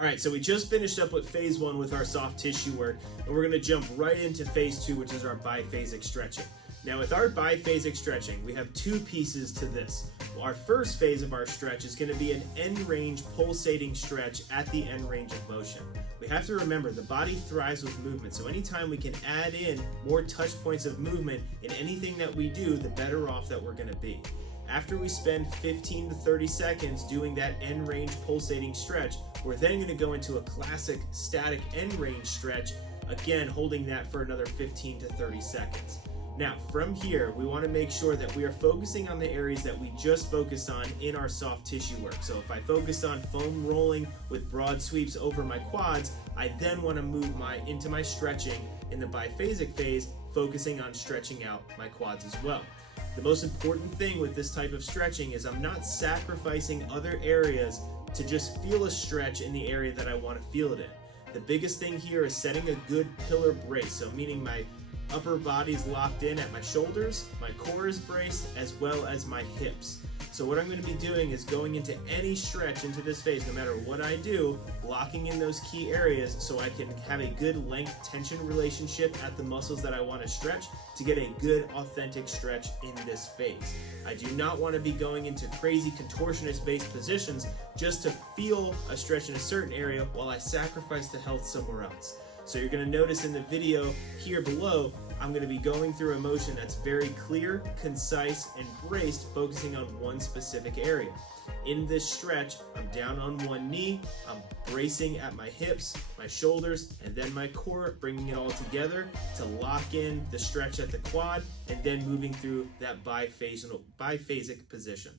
All right, so we just finished up with phase one with our soft tissue work, and we're gonna jump right into phase two, which is our biphasic stretching. Now with our biphasic stretching, we have two pieces to this. Well, our first phase of our stretch is gonna be an end range pulsating stretch at the end range of motion. We have to remember the body thrives with movement, so anytime we can add in more touch points of movement in anything that we do, the better off that we're gonna be. After we spend 15 to 30 seconds doing that end range pulsating stretch, we're then going to go into a classic static end range stretch, again holding that for another 15 to 30 seconds. Now from here, we want to make sure that we are focusing on the areas that we just focused on in our soft tissue work. So if I focused on foam rolling with broad sweeps over my quads, I then want to move into my stretching in the biphasic phase, focusing on stretching out my quads as well. The most important thing with this type of stretching is I'm not sacrificing other areas to just feel a stretch in the area that I want to feel it in. The biggest thing here is setting a good pillar brace, so meaning my upper body is locked in at my shoulders, my core is braced, as well as my hips. So what I'm going to be doing is going into any stretch into this phase, no matter what I do, locking in those key areas so I can have a good length tension relationship at the muscles that I want to stretch to get a good authentic stretch in this phase. I do not want to be going into crazy contortionist based positions just to feel a stretch in a certain area while I sacrifice the health somewhere else. So you're going to notice in the video here below, I'm going to be going through a motion that's very clear, concise, and braced, focusing on one specific area. In this stretch, I'm down on one knee, I'm bracing at my hips, my shoulders, and then my core, bringing it all together to lock in the stretch at the quad, and then moving through that biphasic position.